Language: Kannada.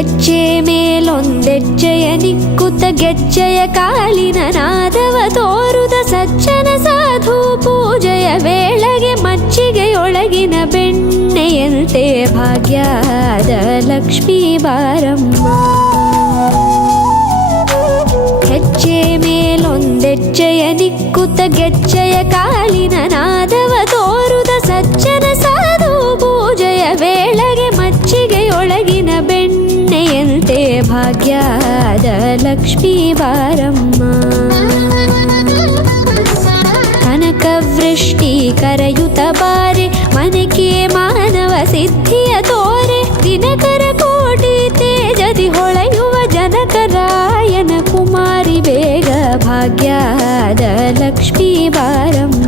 ಹೆಜ್ಜೆ ಮೇಲೊಂದೆಜ್ಜೆಯ ನಿಕ್ಕುತ್ತ ಗೆಜ್ಜೆಯ ಕಾಲಿನ ನಾದವ ತೋರುದ ಸಜ್ಜನ ಸಾಧು ಪೂಜೆಯ ವೇಳೆಗೆ ಮಜ್ಜಿಗೆಯೊಳಗಿನ ಬೆಣ್ಣೆಯಂತೆ ಭಾಗ್ಯದ ಲಕ್ಷ್ಮೀ ಬಾರಮ್ಮ. ಹೆಜ್ಜೆ ಮೇಲೊಂದೆಜ್ಜೆಯ ನಿಕ್ಕುತ್ತ ಗೆಜ್ಜೆಯ ಕಾಲಿನ ನಾದವ ತೋರುದ ಸಜ್ಜನ ಸಾಧು ಪೂಜೆಯ ವೇಳೆಗೆ ಮಜ್ಜಿಗೆಯೊಳಗಿನ ಬೆಣ್ಣೆಯಂತೆ ಭಾಗ್ಯದ ಲಕ್ಷ್ಮೀ ಬಾರಮ್ಮ. ಕನಕವೃಷ್ಟಿ ಕರೆಯುತ್ತ ಬಾರೆ ಮನೆಗೆ ಮಾನವ ಸಿದ್ಧಿಯ ತೋರೆ ದಿನಕರ ಕೋಟಿ ತೇಜದಿ ಹೊಳೆಯುವ ಜನಕರಾಯನ ಕುಮಾರಿ ಬೇಗ ಭಾಗ್ಯದ ಲಕ್ಷ್ಮೀ ಬಾರಮ್ಮ.